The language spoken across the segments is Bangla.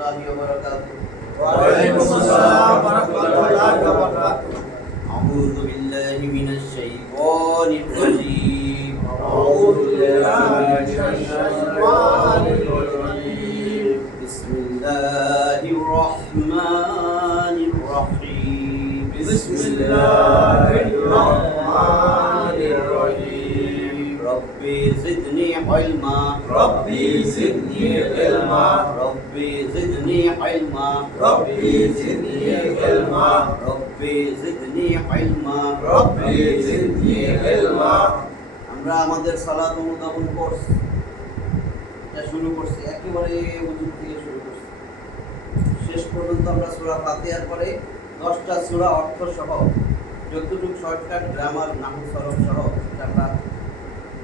الله وبركاته. وعليكم السلام ورحمة الله وبركاته. أعوذ بالله من الشيطان الرجيم. أعوذ بالله من الشيطان الرجيم. بسم الله الرحمن الرحيم. بسم الله الرحمن الرحيم. ربي زدني علما. ربي زدني علما. ربي زدني علما. ربي زدني علما. ربي زدني علما. ربي زدني علما. আমরা আমাদের সালাত অনুধাবন কোর্স এটা শুরু করছি, একেবারে উজুর থেকে শুরু করছি। শেষ পর্যন্ত আমরা সূরা ফাতিহার পরে 10টা সূরা অর্থ সহ যতটুকু শর্টকাট গ্রামার নাহু সরফ সহ এটা আমরা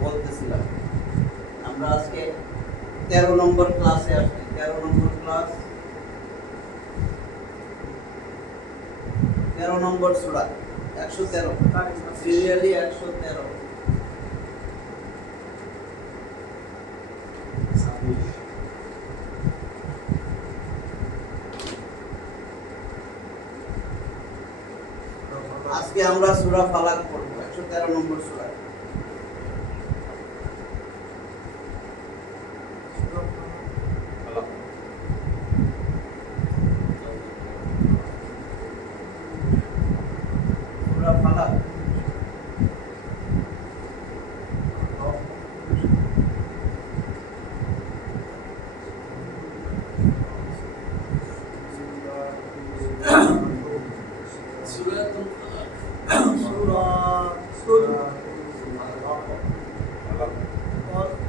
বলতেছিলাম। আমরা আজকে 13 নম্বর ক্লাসে আসছি। 13 নম্বর ক্লাস, 13 নম্বর সূরা 113, সিরিয়ালি 113। আজকে আমরা সূরা ফালাক পড়ব, 113 নম্বর সূরা। সূরা ফালাক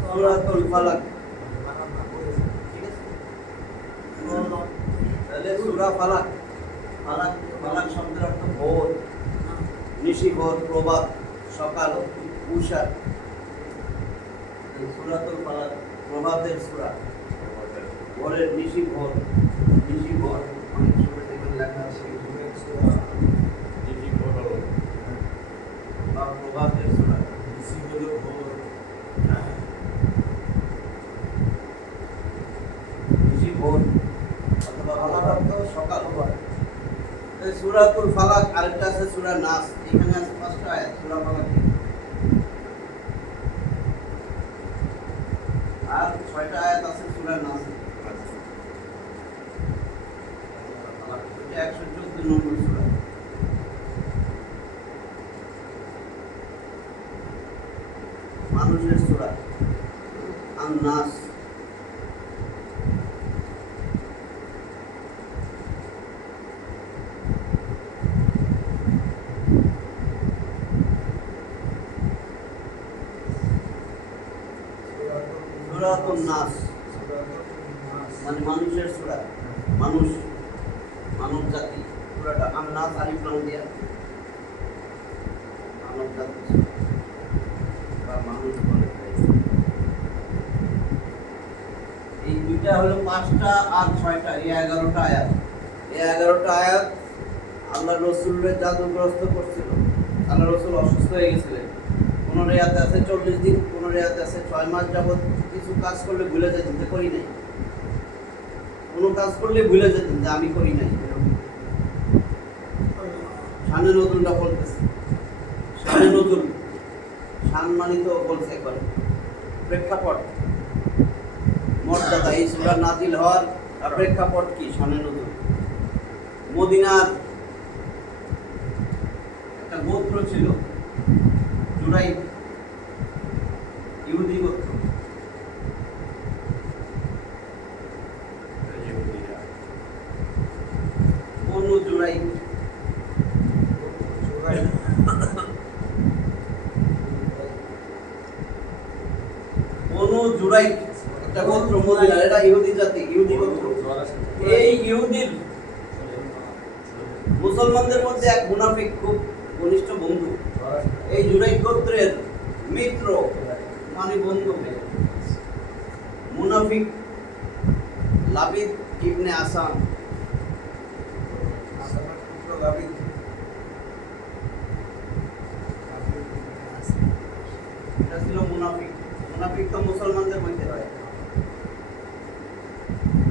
সূরাতুল ফালাক, ঠিক আছে? তাহলে সূরা ফালাক, ফালাক ফালাক শব্দের অর্থ ভোর, নিশিভোর, প্রভাত, সকাল, উষা। সূরাতুল ফালাক প্রভাতের সূরা, ভোরের নিশিভোর, নিশিভোর অনেক সময় দেখবেন লেখা আছে নিশিভোর হলো বা প্রভাতের সূরা। ভোর অথবা ফালাক সকাল। সূরাতুল ফালাক, আরেকটা আছে সূরা নাস। এখানে আছে 5টা আয়াত সূরা ফালাক, আর 6টা আয়াত আছে সূরা নাস। এটা 114 নম্বর সূরা। মানুষের সূরা আন-নাস। সূরাতুন নাস মানে মানুষের সূরা, মানুষ, মানব জাতি। সূরাটা আন-নাস আলিফ লাম দিয়া মানব জাতি বা মানুষ বলে। এই দুইটা হলো 5টা আর 6টা, এই 11টা আয়াত। এই 11টা আয়াত আল্লাহ রাসূলের জাদুগ্রস্ত করছিল। আল্লাহ রাসূল অসুস্থ হয়ে গেছিলেন। 15 আয়াতে আছে 40 দিন, 15 আয়াতে আছে 6 মাস যাবত কিছু কাজ করলে ভুলে যেতেন যে করি নাই। কোনো কাজ করলে ভুলে যেতেন যে আমি করি নাই। শানে নজুলটা বলতেছে, শানে নজুল, শান মানিত বলছে একবার প্রেক্ষাপট, মর্যাদা। এই সূরা নাজিল হওয়ার প্রেক্ষাপট কি? শানে নজুল। মদিনার একটা গোত্র ছিল জুরাইব, ইহুদি গোত্র। বনু জুরাইব, বনু জুরাইব একটা গোত্র মদিনার। এটা ইহুদি জাতি, ইহুদি গোত্র। এই ইহুদির মুসলমানদের মধ্যে এক মুনাফিক খুব ঘনিষ্ঠ বন্ধু। এই জুরাইব গোত্রের মিত্র মানে বন্ধু মুনাফিক লাবিদ ইবনে আসাম। এটা ছিল মুনাফিক। মুনাফিক তো মুসলমানদের মধ্যে হয়।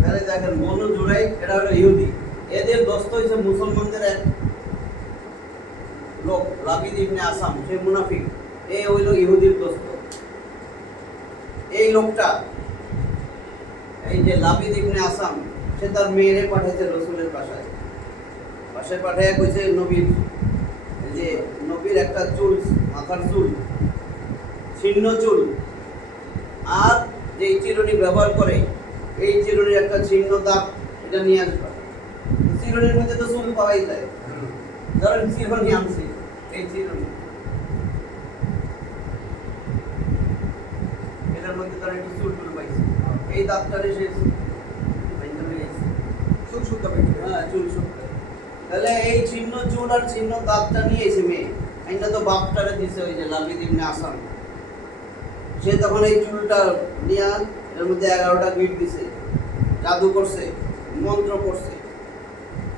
তাহলে দেখেন বনু জুরাইক এরা হলো ইহুদি, এদের দোস্ত হইছে মুসলমানদের এক লোক লাবিদ ইবনে আসাম, সে মুনাফিক, এই হইল ইহুদির দোস্ত। এই লোকটা এই যে লাবিদ ইবনে আসাম, সে তার মেয়েরে পাঠাইছে রসুলের বাসায় পাঠাইয়া কইছে নবীর যে নবীর একটা চুল, মাথার চুল, ছিন্ন চুল, আর যে চিরুনি ব্যবহার করে এই চিরুনির একটা ছিন্ন দাগ, এটা নিয়ে আসবা। চিরুনির মধ্যে তো চুল পাওয়াই যায়, ধরেন চিরুনি আনছি, এই চিরুনি এটার মধ্যে তার একটু চুল টুল পাইছে, এই দাগটারে সে চুল শুকা পাইছে, হ্যাঁ চুল শুকা। তাহলে এই ছিন্ন চুল আর ছিন্ন দাগটা নিয়ে এসে মেয়ে এটা তো বাপটারে দিছে ওই যে লাবিদ ইবনে আসাম। সে তখন এই চুলটা নিয়ে এর মধ্যে 11টা গিট দিছে, জাদু করছে, মন্ত্র করছে,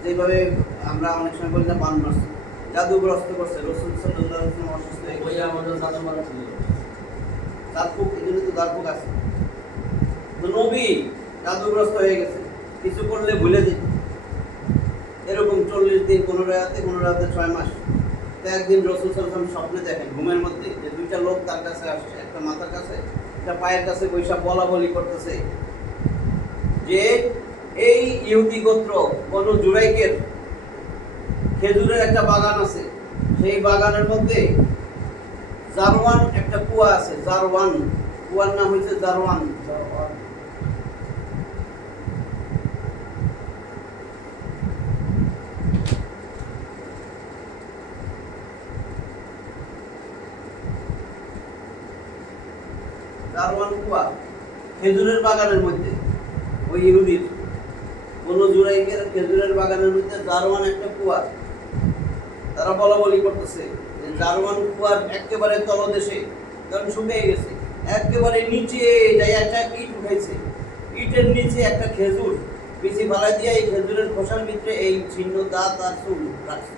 যেভাবে আমরা অনেক সময় বলি না বান মারছে, জাদুগ্রস্ত করছে। রসুল সাল্লাল্লাহু আলাইহি ওয়াসাল্লাম অসুস্থ হয়ে গেছে, আমাদের জাদু মারা ছিল, দাঁতপুক, এই জন্য তো দাঁতপুক আছে। তো নবী জাদুগ্রস্ত হয়ে গেছে, কিছু করলে ভুলে যেত, এরকম 40 দিন, 15 রাতে 6 মাস। তো একদিন রসুল সাল্লাল্লাহু আলাইহি ওয়াসাল্লাম স্বপ্নে দেখেন ঘুমের মধ্যে যে দুইটা লোক তার কাছে আসছে, একটা মাথার কাছে একটা পায়ের কাছে বৈশা বলা বলি করতেছে যে এই ইহুদি গোত্র বনু জুরাইকের খেজুরের একটা বাগান আছে, সেই বাগানের মধ্যে জারওয়ান একটা কুয়া আছে, জারওয়ান, কুয়ার নাম হচ্ছে জারওয়ান। জারওয়ান কুয়া খেজুরের বাগানের মধ্যে, ওই ইহুদির বনু জুরাইকের খেজুরের বাগানের মধ্যে জারওয়ান একটা কুয়া। তারা বলা বলি করতেছে যে জারওয়ান কুয়ার একেবারে তলদেশে, কারণ শুকিয়ে গেছে, একেবারে নিচে যাই একটা ইট উঠাইছে, ইটের নিচে একটা খেজুর পিছি ফালাই দিয়ে এই খেজুরের খোসার ভিতরে এই ছিন্ন দাঁত আর চুল রাখছে,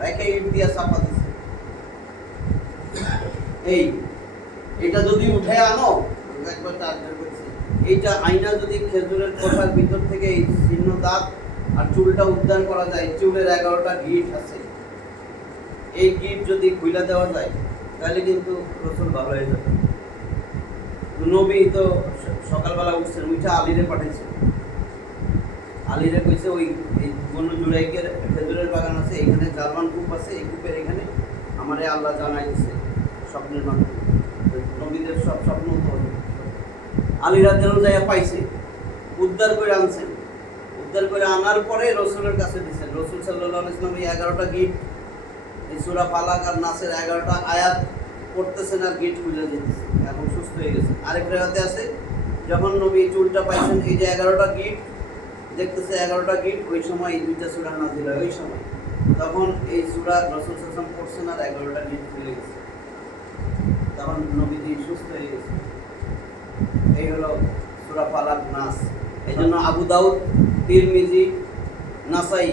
রেখে ইট দিয়া চাপা দিছে। এটা যদি উঠে আনো, একবার টার্গেট করছে, এইটা আইনা যদি খেজুরের খোসার ভিতর থেকে এই ছিন্ন দাঁত আর চুলটা উদ্ধার করা যায়, চুলের 11টা গিট আছে, এই গিট যদি খুলে দেওয়া যায় তাহলে কিন্তু রসুল ভালো হয়ে যাবে। নবী তো সকালবেলা উঠছেন, উঠে আলীরে পাঠাইছে, আলীরে কইছে ওই এই বনু জুরাইকের খেজুরের বাগান আছে, এখানে জারওয়ান কূপ আছে, এই কূপের এখানে আমারে আল্লাহ জানাই দিছে স্বপ্নের মাধ্যমে। নবীদের সব স্বপ্ন আলী রাদিয়াল্লাহু যাইয়া পাইছে, উদ্ধার করে আনছেন, উদ্ধার করে আনার পরে রসুলের কাছে দিচ্ছেন। রসুল সাল্লাল্লাহু আলাইহি ওয়াসাল্লাম এই 11টা গিট, এই সূরা ফালাক আর নাসের 11টা আয়াত পড়তেছেন আর গিট খুলে দিতেছে, এখন সুস্থ হয়ে গেছে। আরেক রাতে আছে যখন নবী চুলটা পাইছেন, এই যে 11টা গিট দেখতেছে, 11টা গিট, ওই সময় এই দুইটা সূরা নাযিল হয়, ওই সময় তখন এই সূরা রাসূল সাল্লাল্লাহু আলাইহি ওয়াসাল্লাম পড়ছেন আর 11টা গিট খুলে গেছে, তখন নবীজি সুস্থ হয়ে গেছে। এই হলো সূরা ফালাক, নাস। এই জন্য আবু দাউদ, তিরমিজি, নাসাই,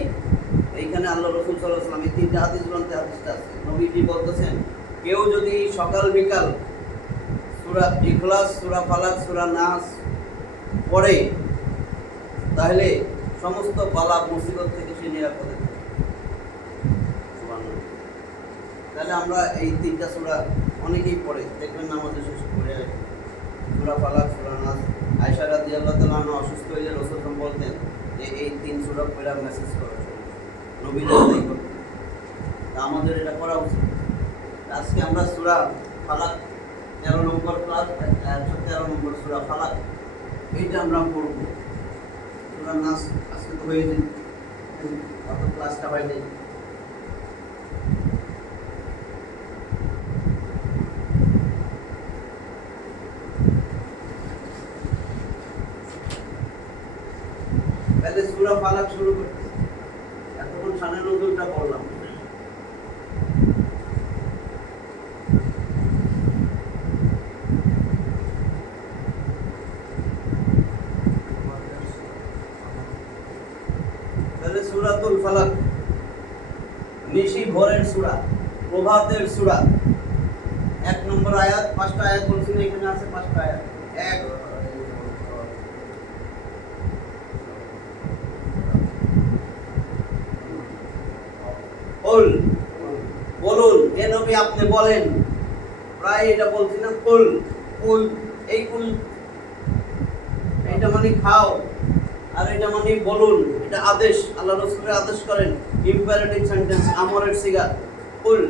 এইখানে আল্লাহ রাসূল সাল্লাল্লাহু আলাইহি ওয়াসাল্লাম এই তিনটা হাদিস গ্রন্থে হাদিসটা আছে। নবীজি বলতেছেন কেউ যদি সকাল বিকাল সূরা ইখলাস, সূরা ফালাক, সূরা নাস পড়ে তাহলে সমস্ত বালা মুসিবত থেকে সে নিরাপদে থাকে। সুবহানাল্লাহ। তাহলে আমরা এই তিনটা সূরা অনেকেই পড়ে, দেখবেন নামাজে শেষ করে সূরা ফালাক, সূরা নাস। আয়েশা রাদিয়াল্লাহু তাআলা আনহা অসুস্থ হলে রাসূল সাল্লাল্লাহু আলাইহি ওয়াসাল্লাম বলতেন যে এই তিন সূরা পড়ে মেসেজ করো, নবীদের তাই করতেন। আমাদের এটা করা উচিত। আজকে আমরা সূরা ফালাক 13 নম্বর ক্লাস, 13 নম্বর সূরা ফালাক, এইটা আমরা পড়ব। সূরা নাস আজকে তো হয়ে যায়, অত ক্লাসটা হয় নাই। তাহলে সূরা ফালাক শুরু করতেছি, এতক্ষণ শানে নজরুলটা পড়লাম। তাহলে সূরাতুল ফালাক নিশি ভোরের সূরা, প্রভাতের সূরা। 1 নম্বর আয়াত, 5টা আয়াত বলছেন, এখানে আছে 5টা আয়াত। 1 কুল বলুন, হে নবী আপনি বলেন। প্রায় এটা বলছি না, কুল কুল, এই কুল এটা মানে খাও, আর এটা মানে বলুন, এটা আদেশ, আল্লাহ রাসূলের আদেশ করেন, ইম্পারেটিভ সেন্টেন্স, আমরের সিগা। কুল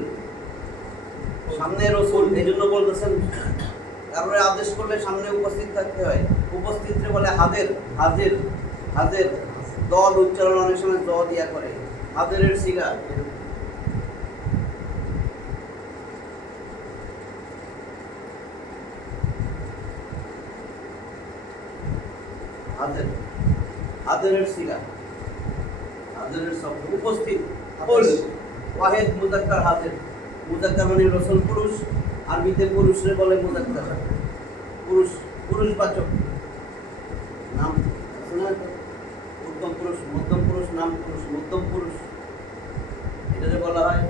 সামনে রাসূল, এজন্য বলতেছেন, কারণ আদেশ করলে সামনে উপস্থিত থাকতে হয়। উপস্থিতরে বলে হাজির, হাজির, হাজির। দল উচ্চারণ অনেক সময় দ দিয়া করে, হাজিরের সিগা। হাজির, হাজিরের সিগা, হাজিরের শব্দ উপস্থিত। কুল ওয়াহিদ মুযাক্কার হাজির, মুযাক্কার মানে রাসূল পুরুষ, আরবিতে পুরুষরে বলে মুযাক্কার, পুরুষ পুরুষবাচক নাম শোনা তো, উত্তম পুরুষ, মধ্যম পুরুষ, নাম পুরুষ, মধ্যম পুরুষ এটারে বলা হয়।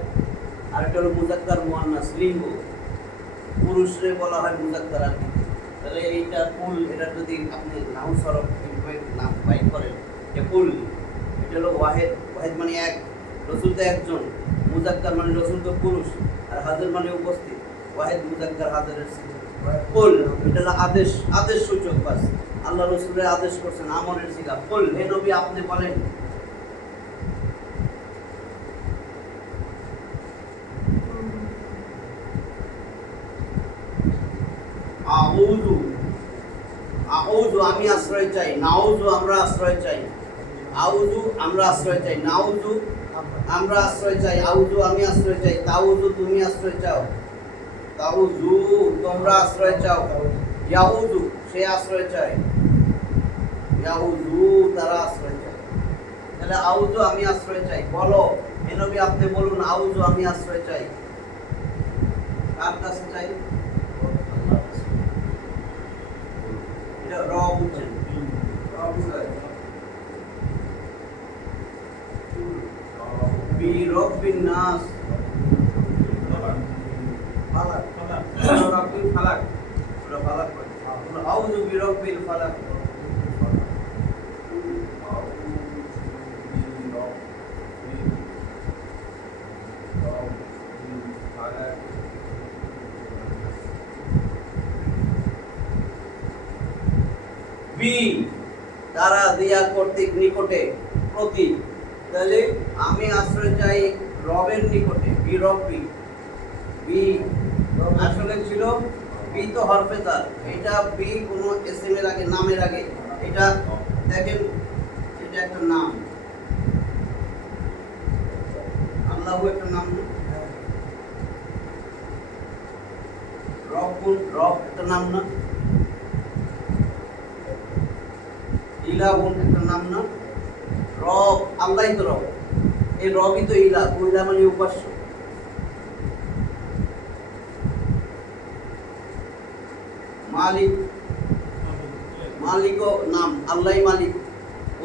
আর এটা হলো মুযাক্কার মুআন্নাস লিঙ্গ, পুরুষরে বলা হয় মুযাক্কার আরবি। তাহলে এইটা কুল, এটা যদি আপনি নাহু সরফ নাম বাইর করেন, যে কুল এটা হলো ওয়াহিদ, ওয়াহিদ মানে এক, রাসূল তো একজন, মুযাক্কার মানে রাসূল তো পুরুষ, আর হাজির মানে উপস্থিত, ওয়াহিদ মুযাক্কার হাজিরের সিগা। কুল এটা হলো আদেশ, আদেশ সূচক, বাস আল্লাহ রাসূলের আদেশ করছেন, আমরের সিগা। কুল হে নবী আপনি বলেন। আউযু, আউযু আমি আশ্রয় চাই, নাউযু আমরা আশ্রয় চাই, আউযু আমরা আশ্রয় চাই, নাউযু আমরা আশ্রয় চাই, আউযু আমি আশ্রয় চাই, তাউযু তুমি আশ্রয় চাও, তাউযু তোমরা আশ্রয় চাও, ইয়াউযু সে আশ্রয় চায়, ইয়াউযু তারা আশ্রয় চায়। তাহলে আউযু আমি আশ্রয় চাই, বলো হে নবী আপনি বলুন, আউযু আমি আশ্রয় চাই। কার কাছে চাই? এটা র বুঝছেন, র বুঝায় বি রব্বিন নাস, ফালাক, রব্বিল ফালাক, ওরা ফালাক করে, আউযু বি রব্বিল ফালাক। বি দ্বারা দিয়া কর্তৃক নিকটে প্রতি, তাহলে আমি আশ্রয় চাই রবের নিকটে, বি রব্বি। বি আসলে ছিল বি তো হরফে জার, এটা বি কোনো এসএম এর আগে, নামের আগে, এটা দেখেন এটা একটা নাম, আল্লাহু একটা নাম না, রব্বুন রব একটা নাম না, ইলাহুন একটা নাম না, রব আল্লাহই তো রব, এই রবই তো ইলাহ, ইলাহ মানে উপাস্য। মালিক, মালিকও নাম, আল্লাহই মালিক,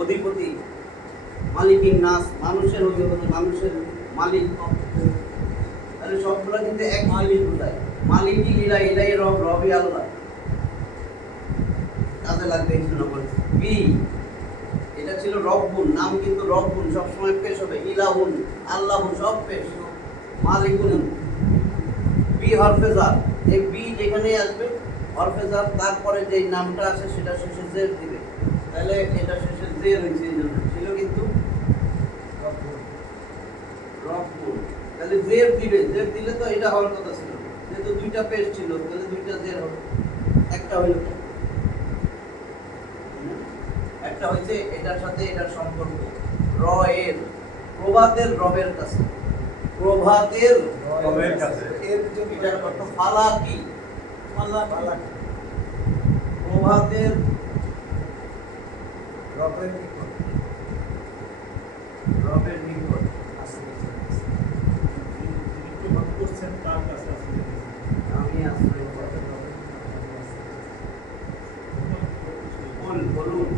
অধিপতি, মালিকিন নাস মানুষের অধিপতি, মানুষের মালিক। তাহলে সবগুলা কিন্তু এক মালিক বোঝায়, মালিকই ইলাহ, ইলাহি রব, রবই আল্লাহ। কাজে লাগবে এই জন্য বলছি। বি এটা ছিল রব্বুন, নাম কিন্তু রব্বুন সবসময় পেশ হবে, ইলাহুন আল্লাহুন সব পেশ, মালিকুন বি হরফে জার, এই বি যেখানে আসবে হরফে জার, তারপরে যে নামটা আছে সেটা শেষে জের দিবে, তাহলে এটা শেষে জের হয়েছে, এই জন্য ছিল কিন্তু রব্বুন, তাহলে জের দিবে, জের দিলে তো এটা হওয়ার কথা ছিল, যেহেতু দুইটা পেশ ছিল তাহলে দুইটা জের হবে, একটা হইল, একটা হইছে এটার সাথে এটার সম্পর্ক, র এর প্রভাতের রবের কাছে, প্রভাতের রবের কাছে, এর এটার অর্থ ফালাকি, ফালাক, প্রভাতের রবের নিকট, রবের নিকট আমি আশ্রয় চাই। বলুন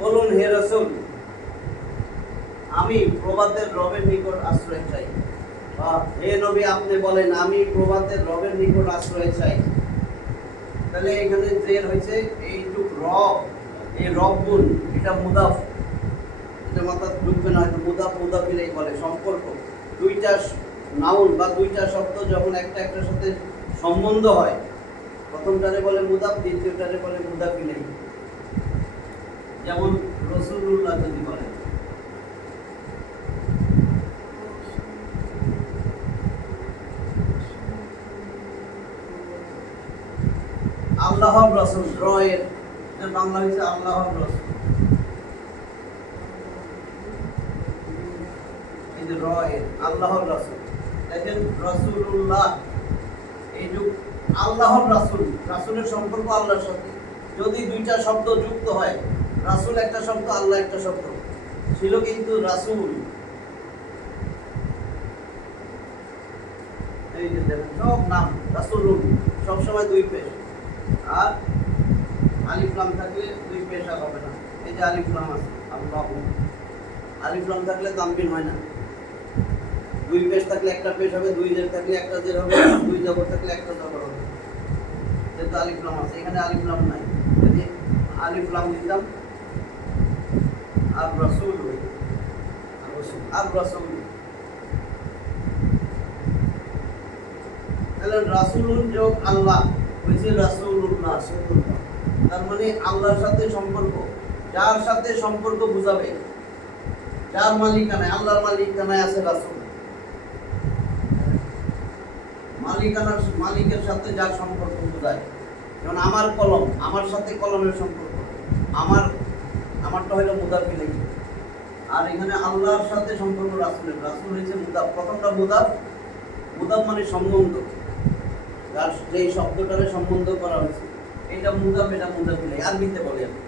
বলুন হে রাসূল আমি প্রভাতের রবের নিকট আশ্রয় চাই, বা হে নবী আপনি বলেন আমি প্রভাতের রবের নিকট আশ্রয় চাই। তাহলে এখানে জের হয়েছে এইটুক রব, এই রব্বুন এটা মুদাফ, এটা মাথা ঢুকবে না, হয়তো মুদাফ মুদাফিলাই বলে সম্পর্ক। দুইটা নাউন বা দুইটা শব্দ যখন একটা একটার সাথে সম্বন্ধ হয়, প্রথমটারে বলে মুদাফ, দ্বিতীয়টারে বলে মুদাফিলাই। যেমন রাসূলুল্লাহ যদি বলে, আল্লাহর রাসূল, রয়ের বাংলা হয়েছে আল্লাহর রাসূল। এই যে রয়ের আল্লাহর রাসূল, দেখেন রাসূলুল্লাহ, এই যুগ আল্লাহর রাসূল, রাসূলের সম্পর্ক আল্লাহর সাথে। যদি দুইটা শব্দ যুক্ত হয়, রাসূল একটা শব্দ, আল্লাহ একটা শব্দ ছিল, কিন্তু রাসূল এই যে দেখেন সব নাম রাসূলুন সবসময় দুই পেশ, আর আলিফ লাম থাকলে দুই পেশ আর হবে না। এই যে আলিফ লাম আছে, আল্লাহু, আলিফ লাম থাকলে তানবিন হয় না। দুই পেশ থাকলে একটা পেশ হবে, দুই জের থাকলে একটা জের হবে, দুই জবর থাকলে একটা জবর হবে। যেহেতু আলিফ লাম আছে, এখানে আলিফ লাম নাই, যদি আলিফ লাম দিতাম আর রাসূল হই, আর রাসূল, তাহলে রাসূলুন যোগ আল্লাহ হয়েছে রাসূলুল্লাহ। তার মানে আল্লাহর সাথে সম্পর্ক, যার সাথে সম্পর্ক বুঝাবে, যার মালিকানায়, আল্লাহর মালিকানায় আছে রাসূল। মালিকানার মালিকের সাথে যার সম্পর্ক বোঝায়, যেমন আমার কলম, আমার সাথে কলমের সম্পর্ক, আমারটা হলো মুদাফিলাই। আর এখানে আল্লাহর সাথে সম্পর্ক রাসূলের, রাসূল হয়েছে মুদাফ। প্রথমটা মুদাফ, মুদাফ মানে সম্বন্ধ, যার যেই শব্দটারে সম্বন্ধ করা হয়েছে, এটা মুদাফ, এটা মুদাফিলাই। আরবিতে বলে আমি,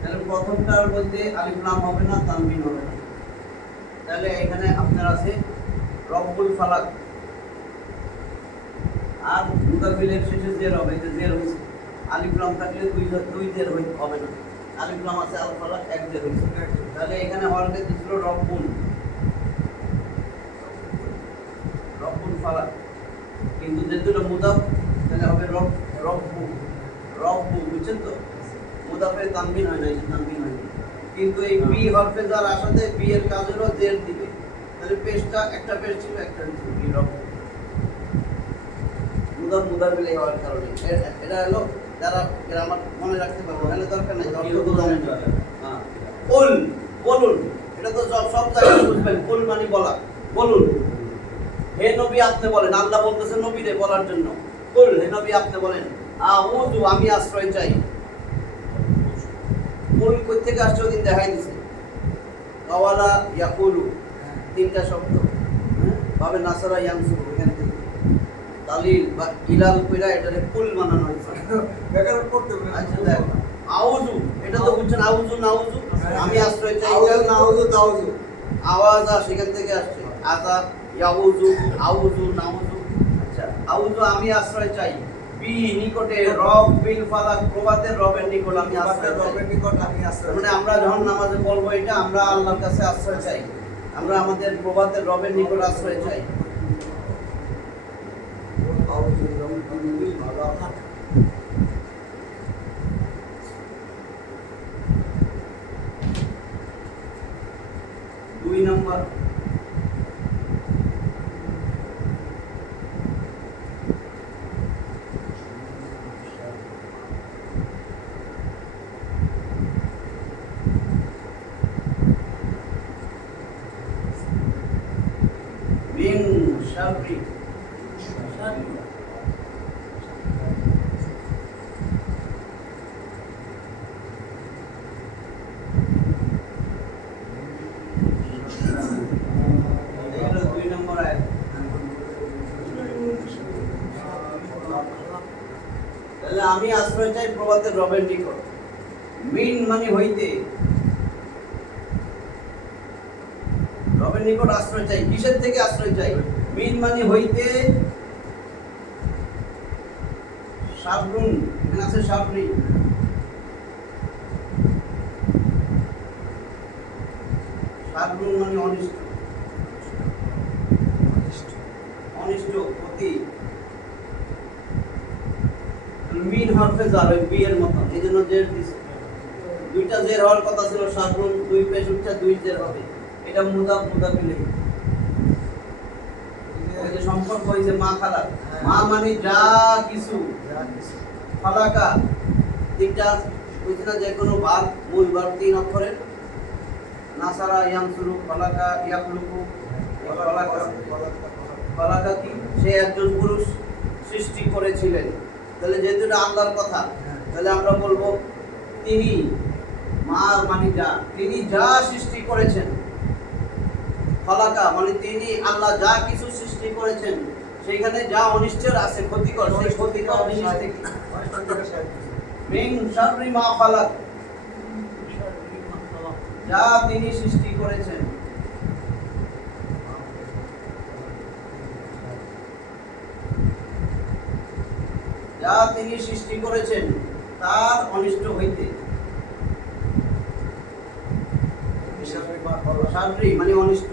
তাহলে প্রথমটার মধ্যে আলিফ লাম হবে না, তানবিন হবে না। তাহলে এখানে আপনার আছে রব্বুল ফালাক, আর মুদাফিলের শেষে জের হবে, যে জের হয়েছে। আলিফ লাম থাকলে দুই জের হবে না, আলিফ লাম আছে, আল ফালাক এক জের হয়েছে। তাহলে এখানে হরফে দিছিল রব্বুল, রব্বুল ফালাক, কিন্তু যেহেতু এটা মুদাফ তাহলে হবে রব্বু, রব্বু, বুঝছেন তো? মুদাফে তানবিন হয় না, এই তানবিন হয় না। কিন্তু এই বি হরফে যার আসাতে বি এর কাজ হলো জের দিবে, তাহলে পেশটা একটা পেশ ছিল, একটা ছিল বি রব্বু। মুদাফ মুদাফিলাই হওয়ার কারণে এটা হলো, যারা গ্রামার মনে রাখতে পারবো, নাহলে দরকার নাই, অর্থ তো জানেন। হ্যাঁ, কুল, বলুন, এটা তো সব জায়গায় বুঝবেন। কুল মানে বলা, বলুন, হে নবী আপনি বলেন। আল্লাহ বলতেছে নবীরে বলার জন্য, কুল, হে নবী আপনি বলেন, আউযু, আমি আশ্রয় চাই। কুল কই থেকে আসছে ওদিন দেখাই দিছে, কাওয়ালা ইয়াকুলু, তিনটা শব্দ, ভাবে নাসারা ইয়ানসুরু, এখান থেকে তালিল বা ইলাল কইরা এটারে কুল বানানো হয়েছে। ব্যাকরণ করতে হবে। আচ্ছা দেখ, আউযু, এটা তো বুঝছেন, আউযু নাউযু, আমি আশ্রয় চাই। আউযু নাউযু তাউযু, আওয়াজ সেখান থেকে আসছে, আযা, ইয়াউযু, আউযু নাউযু। আচ্ছা, আউযু আমি আশ্রয় চাই, বি নিকটে, রব বিল ফালাক, প্রভাতের রবের নিকট আমি আশ্রয় চাই। রবের নিকট আমি আশ্রয় মানে আমরা যখন নামাজে বলবো এটা, আমরা আল্লাহর কাছে আশ্রয় চাই, আমরা আমাদের প্রভাতের রবের নিকট আশ্রয় চাই। দুই নম্বর, মিন শাররি, এটা দুই নম্বর আয়াত। তাহলে আমি আশ্রয় চাই প্রভাতের রবের নিকট। মিন মানে হইতে, রবের নিকট আশ্রয় চাই। কিসের থেকে আশ্রয় চাই? মিন মানে হইতে, শাররুন, এখানে আছে শাররি, শাররুন মানে অনিষ্ট, অনিষ্ট, ক্ষতি। মিন হরফে জার, ওই বি এর মতন, এই জন্য জের দিছে। দুই দুইটা জের হওয়ার কথা ছিল, শাররুন দুই পেশ উচ্চার দুই জের হবে, এটা মুদাফ মুদাফিলে। ওই যে সম্পর্ক হইছে মা খালাক, মা মানে যা কিছু, খালাকা তিনটা বুঝছে না, যে কোনো বার মূল বার তিন অক্ষরের, নাসারা ইয়ানসুরু খালাকা ইয়াখলুকু, খালাকা কি সে একজন পুরুষ সৃষ্টি করেছিলেন। তাহলে যেহেতু এটা আল্লাহর কথা, তাহলে আমরা বলবো তিনি, মা মানে যা, তিনি যা সৃষ্টি করেছেন, খালাকা মানে তিনি আল্লাহ যা কিছু সৃষ্টি করেছেন, সেইখানে যা অনিষ্টের আছে ক্ষতিকর, সেই ক্ষতিকর জিনিস থেকে মিন শাররি মা খালাক, যা তিনি সৃষ্টি করেছেন, যা তিনি সৃষ্টি করেছেন তার অনিষ্ট হইতে। শাররি মানে অনিষ্ট,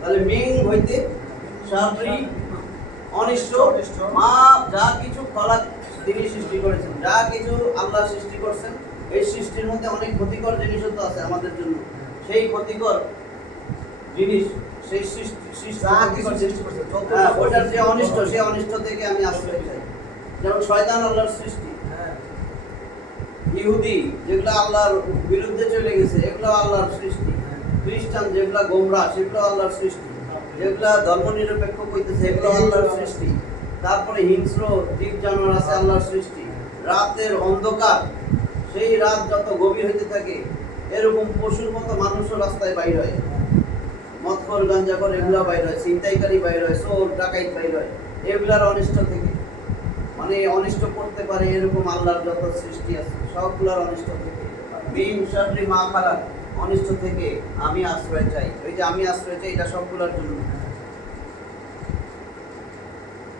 তাহলে মিং হইতে শাররি অনিষ্ট, মা যা কিছু খালাক তিনি সৃষ্টি করেছেন, যা কিছু আল্লাহ সৃষ্টি করছেন, এই সৃষ্টির মধ্যে অনেক ক্ষতিকর জিনিসও তো আছে আমাদের জন্য, সেই ক্ষতিকর জিনিস, সেই ওটার যে অনিষ্ট, সেই অনিষ্ট থেকে আমি আশ্রয় চাই। যেমন শয়তান আল্লাহর সৃষ্টি, ইহুদি যেগুলো আল্লাহর বিরুদ্ধে চলে গেছে এগুলো আল্লাহর সৃষ্টি, খ্রিস্টান যেগুলো গোমরা সেগুলো আল্লাহর সৃষ্টি, যেগুলো ধর্ম নিরপেক্ষ কইতেছে এগুলো আল্লাহর সৃষ্টি, তারপরে হিংস্র জীব জানোয়ার আছে আল্লাহর সৃষ্টি, রাতের অন্ধকার, সেই রাত যত গভীর হইতে থাকে এরকম পশুর মতো মানুষও রাস্তায় বাইর হয়, মদখোর গাঞ্জাখোর এগুলো বাইর হয়, ছিনতাইকারী বাইর হয়, চোর ডাকাইত বাইর হয়, এগুলার অনিষ্ট থেকে, মানে অনিষ্ট করতে পারে এরকম আল্লাহর যত সৃষ্টি আছে সবগুলোর অনিষ্ট থেকে, মিন শাররি মা খালাক অনিষ্ট থেকে আমি আশ্রয় চাই। ওই যে আমি আশ্রয় চাই এটা সবগুলোর জন্য।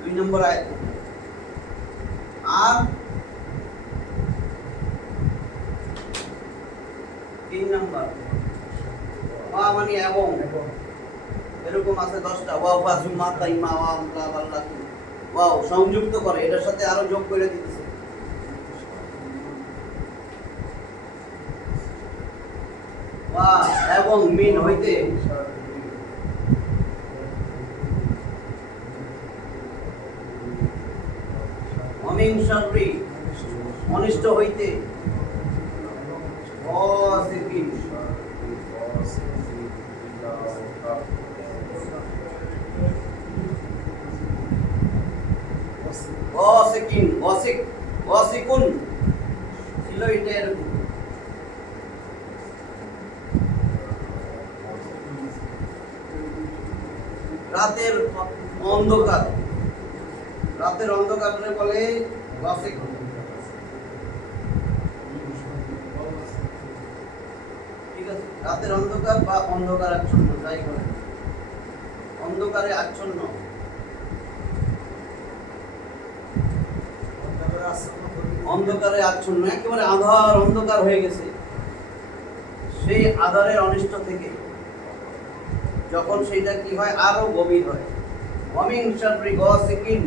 2 নম্বর আয়াত। আর 3 নম্বর ওয়া মানে এবং, এরকম আছে 10টা, ওয়া ফাজুমা তাইমা ওয়া আমলা বাল্লাতু, ওয়াও সংযুক্ত করে, এটার সাথে আরো যোগ করে দিতেছে। ওয়া এবং মিন হইতে অমিন শাররি অনিষ্ট হইতে, ওয়াসিকিন ওয়াসিকিন ওয়াসিক ওয়াসিকুন ছিল এটা এরকম। রাতের অন্ধকার, রাতের অন্ধকারে বলে ওয়াসিক। ঠিক আছে, রাতের অন্ধকার বা অন্ধকার আচ্ছন্ন, যাই বলে অন্ধকারে আচ্ছন্ন, অন্ধকারে আচ্ছন্ন, একেবারে আধার অন্ধকার হয়ে গেছে, সেই আধারের অনিষ্ট থেকে যখন সেটা কি হয় আরো গভীর হয়, ওয়ামিন শাররি গাসিকিন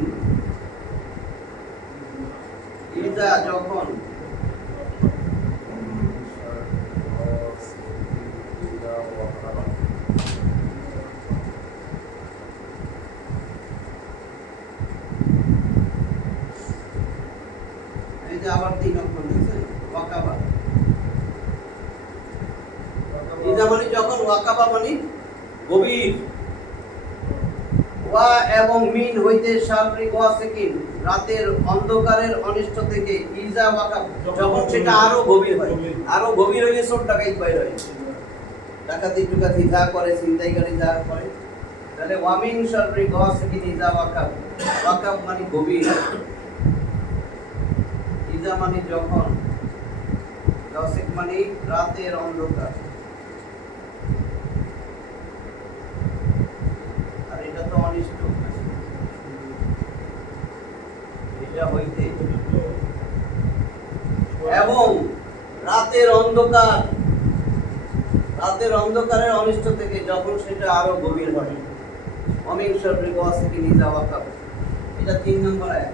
ইজা যখন, এই যে আবার 3 অক্ষর দিয়েছে ওয়াকাবা, ইজা মানে যখন, ওয়াকাবা মানে গভীর, ওয়া এবং মিন হইতে শাররি গাসিকিন রাতের অন্ধকারের অনিষ্ট থেকে, ইজা ওয়াকাব যখন সেটা আরো গভীর হয়, আরো গভীর হইলে সব ডাকাইত বাইর হয়, ডাকাতি টুকাতি যা করে, ছিনতাইকারী যা করে, তাহলে ওয়ামিন শাররি গাসিকিন ইজা ওয়াকাব, ওয়াকাব মানে গভীর, ইজা মানে যখন, গাসিক মানে রাতের অন্ধকার, আর এটা তো অনিষ্ট, এটা হইতে এবং রাতের অন্ধকার, রাতের অন্ধকারের অনিষ্ট থেকে যখন সেটা আরো গভীর হয়, অমিন শাররি গাসিকিন ইজা ওয়াকাব, এটা 3 নম্বর আয়াত।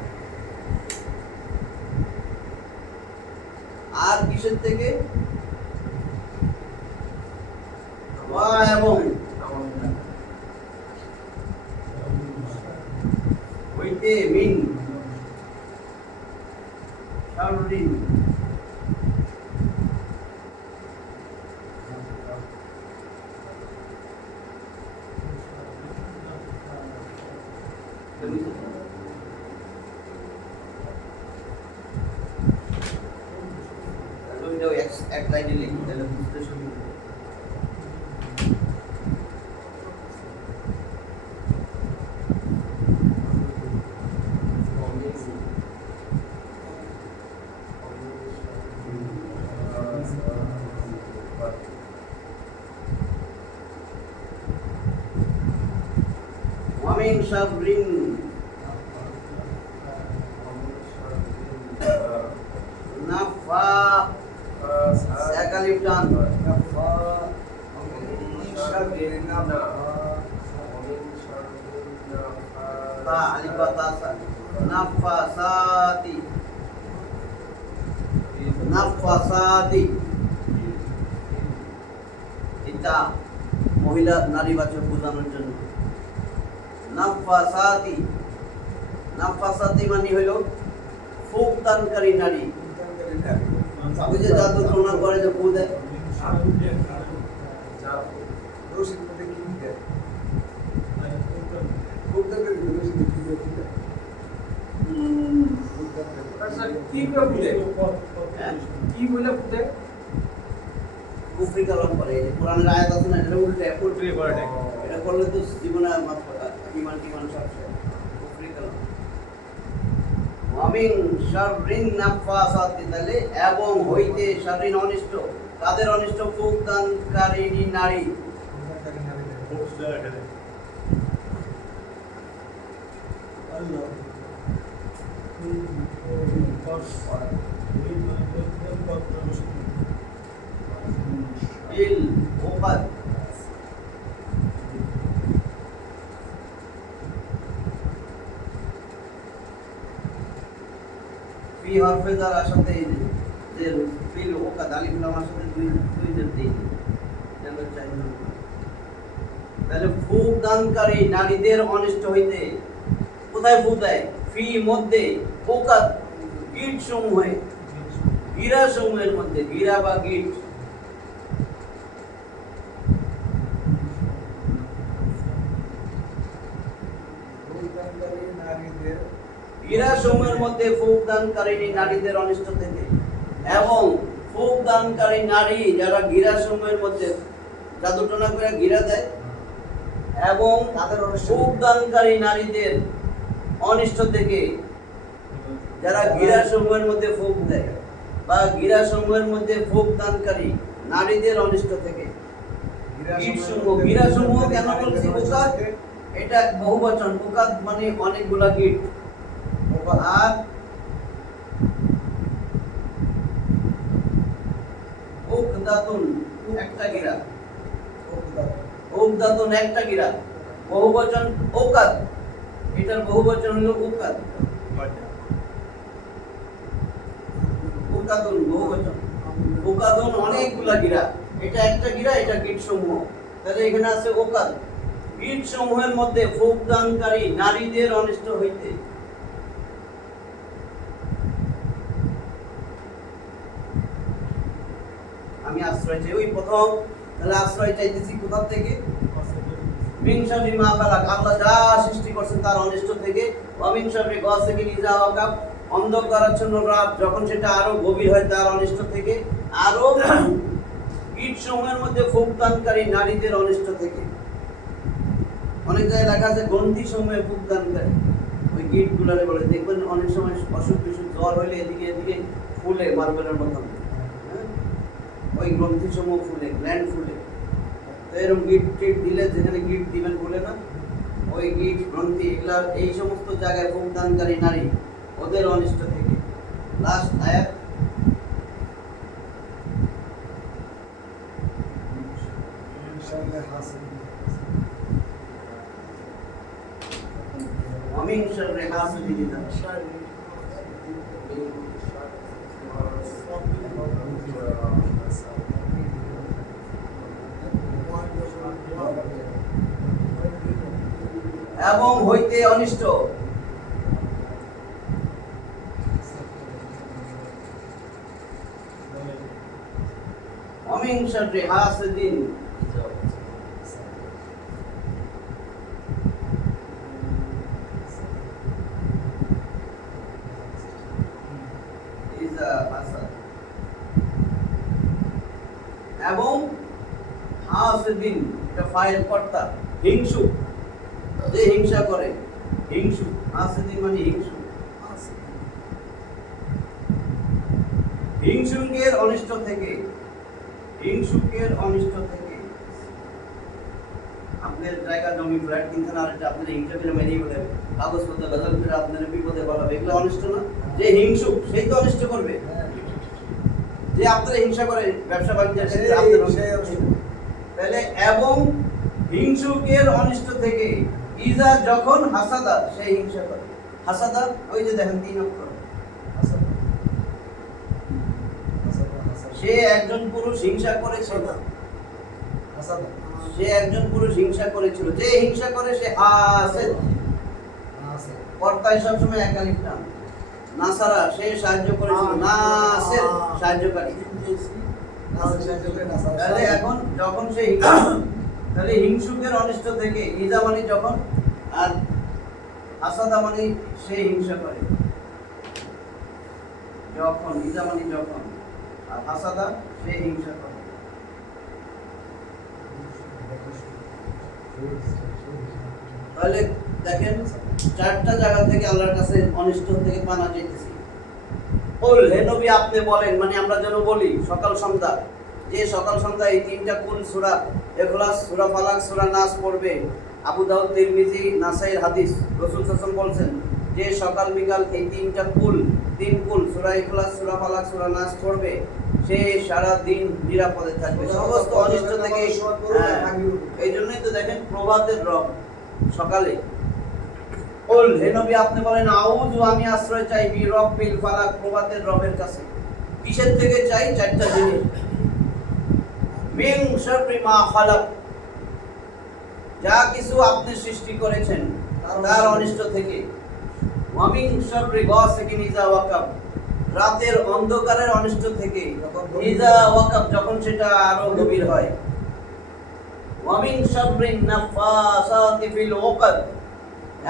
আর কি কিসের থেকে? ওয়া এবং হইতে মিন শাররিন এক লাইনে লিখি তাহলে বুঝতে সুবিধা হবে। ওয়ামিন শাররিন নাফা একালিফ টান তা আলিফা তাসা নাফাসাতি নাফাসাতি এটা মহিলা নারীবাচক বোঝানোর জন্য নাফাসাতি নাফাসাতি মানে হলো ফুকদানকারী নারী। ওই যে জাদু টোনা করে যে ফু দেয় রশিদ মধ্যে কি দেয়? ফুকদানকারী রশিদ কি দেয়? কি করে ফুটে? কি বলে ফুটে? কুফরি কালাম করে। এই যে কোরআনের আয়াত আছে না, এটা উল্টে এটা করলে তো জীবনে ইমান টিমান সব শেষ। কুফরি কালাম ওয়ামিন শাররিন নাফাসাতি তাহলে এবং হইতে শাররিন অনিষ্ট তাদের অনিষ্ট ফুকদানকারিনী নারী। ইল ওকাদ ফি হরফে জার সাথে এই যে ফিল ওকাদ আলিফ লাম সাথে দুই দের দেই তাহলে চাই না। তাহলে ফুক দানকারী নারীদের অনিষ্ট হইতে কোথায় ফু দেয়? ফি মধ্যে ওকাদ গিট সমূহে গিরা সমূহের মধ্যে গিরা বা গিট গিরা সমূহের মধ্যে ফুক দানকারী নারীদের অনিষ্ট থেকে এবং ফুক দানকারী নারী যারা গিরা সমূহের মধ্যে জাদু টোনা করে গিরা দেয় এবং তাদের ফুক দানকারী নারীদের অনিষ্ট থেকে যারা গিরা সমূহের মধ্যে ফুক দেয় বা গিরা সমূহের মধ্যে ফুক দানকারী নারীদের অনিষ্ট থেকে। গিরা সমূহ কেন বলছি? ওকাদ এটা বহুবচন, ওকাদ মানে অনেকগুলা গিট। আর ওকদাতুন একটা গিরা, ওকদাতুন একটা গিরা, বহুবচন ওকাদ, এটার বহুবচন হলো ওকাদ। ওকাদুন বহুবচন, ওকাদুন অনেকগুলা গিরা, এটা একটা গিরা, এটা গিট সমূহ। তাহলে এখানে আছে ওকাদ গিট সমূহের মধ্যে ফুকদানকারী নারীদের অনিষ্ট হইতে। আমি আশ্রয় চাই ওই প্রথম, তাহলে আশ্রয় চাইতেছি কোথা থেকে? মিন শাররি মা খালাক, আল্লাহ যা সৃষ্টি করছেন তার অনিষ্ট থেকে। ওয়া মিন শাররি গাসিকিন ইযা ওয়াকাব, অন্ধকারাচ্ছন্ন রাত যখন সেটা আরো গভীর হয় তার অনিষ্ট থেকে। আরো কীট সমূহের মধ্যে ফুকদানকারী নারীদের অনিষ্ট থেকে। অনেক জায়গায় লেখা আছে গ্রন্থি সমূহে ফুকদানকারী, ওই কীট গুলারে বলে। দেখবেন অনেক সময় অসুখ বিসুখ জ্বর হলে এদিকে এদিকে ফুলে মার্বেলের মতন, ওই গ্রন্থি সমূহ ফুলে, গ্ল্যান্ড ফুলে। তো এরকম গিট টিট দিলে যেখানে গিট দিবেন ফুলে না, ওই গিট গ্রন্থি এগুলা এই সমস্ত জায়গায় ফুকদানকারী নারী ওদের অনিষ্ট থেকে। লাস্ট আয়াত ومن شر حاسد إذا এবং হইতে অনিষ্ট। ومن شر حاسد إذا حسد এবং হাসিদিন, এটা ফাইল কর্তা, হিংসু, যে হিংসা করে, হিংসু, হাসিদিন মানে হিংসু, হিংসুকের অনিষ্ট থেকে, হিংসুকের অনিষ্ট থেকে। আপনার জায়গা জমি ফ্ল্যাট কিনতেন আর এটা আপনার হিংসা করে মেরিয়ে বলে কাগজপত্র বেদল করে আপনার বিপদে বলাবে, এগুলো অনিষ্ট না? যে হিংসুক সেই তো অনিষ্ট করবে। যে আপনারা হিংসা করে ব্যবসা বাণিজ্যের ক্ষেত্রে আপনার, তাহলে এবং হিংসুকের অনিষ্ট থেকে, ইজা যখন হাসাদা সেই হিংসা করে। হাসাদা ওই যে দেখেন 3 অক্ষর, সে একজন পুরুষ হিংসা করেছিল, সে একজন পুরুষ হিংসা করেছিল, যে হিংসা করে সে হাসেদ। কর্তায় সবসময় একালিক নাম। নাসারা সে সাহায্য করেছিল, নাসের সাহায্যকারী। তাহলে এখন যখন সে তাহলে হিংসুকের অনিষ্ট থেকে, ইজা মানে যখন, আর হাসাদা মানে সে হিংসা করে যখন, ইজা মানে যখন, আর হাসাদা সে হিংসা করে। তাহলে দেখেন 4টা জায়গা থেকে আল্লাহর কাছে অনিষ্ট থেকে পানা চাইতেছি। কুল, হে নবী আপনি বলেন, মানে আমরা যেন বলি সকাল সন্ধ্যা, যে সকাল সন্ধ্যা এই 3টা কুল সূরা ইখলাস, সূরা ফালাক, সূরা নাস পড়বে। আবু দাউদ, তিরমিজি, নাসাইর হাদিস, রাসূল সাল্লাল্লাহু আলাইহি ওয়াসাল্লাম বলেন যে সকাল বিকাল এই 3টা কুল, 3 কুল সূরা ইখলাস, সূরা ফালাক, সূরা নাস পড়বে, সে সারা দিন নিরাপদে থাকবে সমস্ত অনিষ্ট থেকে। এই জন্যই তো দেখেন প্রভাতের রব সকালে। কুল, হে নবী আপনি বলেন, আউযু আমি আশ্রয় চাই বি রব্বিল ফালাক, প্রভাতের রবের কাছে। কিসের থেকে চাই? 4টা জিনিস। মিন শাররি মা খালাক, যা কিছু আপনি সৃষ্টি করেছেন তার অনিষ্ট থেকে। ওয়া মিন শাররি গাসিকিন ইযা ওয়াকাব, রাতের অন্ধকারের অনিষ্ট থেকে, ইযা ওয়াকাব যখন সেটা আরো গভীর হয়। ওয়া মিন শাররি নাফাসাতি ফিল উকাদ,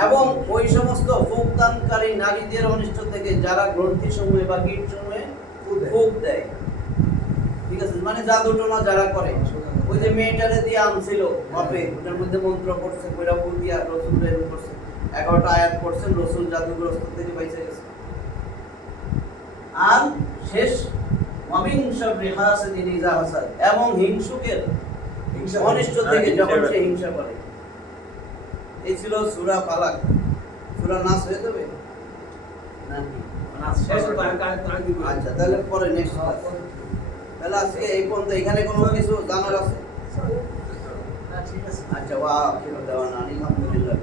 এবং ওই সমস্ত ফুঁকদানকারী নারীদের অনিষ্ট থেকে যারা গ্রন্থি সময়ে বা গিট সময়ে ফুঁক দেয়। ঠিক আছে, মানে জাদু টোনা যারা করে। ওই যে মেয়েটারে দিয়ে আনছিল বাপে, ওটার মধ্যে মন্ত্র পড়ছে, কইরা ফুল দিয়া রসুল বের করছে, 11টা আয়াত পড়ছেন, রসুল জাদুগ্রস্ত থেকে বাইচে গেছে। আর শেষ ওয়ামিন শাররি হাসিদিন ইযা হাসাদ, এবং হিংসুকের অনিষ্ট থেকে যখন সে হিংসা করে। এই ছিল সূরা ফালাক। সূরা নাস হয়ে যাবে না? আচ্ছা, তাহলে পরে নেক্সট ক্লাস। তাহলে আজকে এই পর্যন্ত। এখানে কোনো কিছু জানার আছে? আচ্ছা, ওয়া আখিরু দাওয়ানা আলহামদুলিল্লাহ।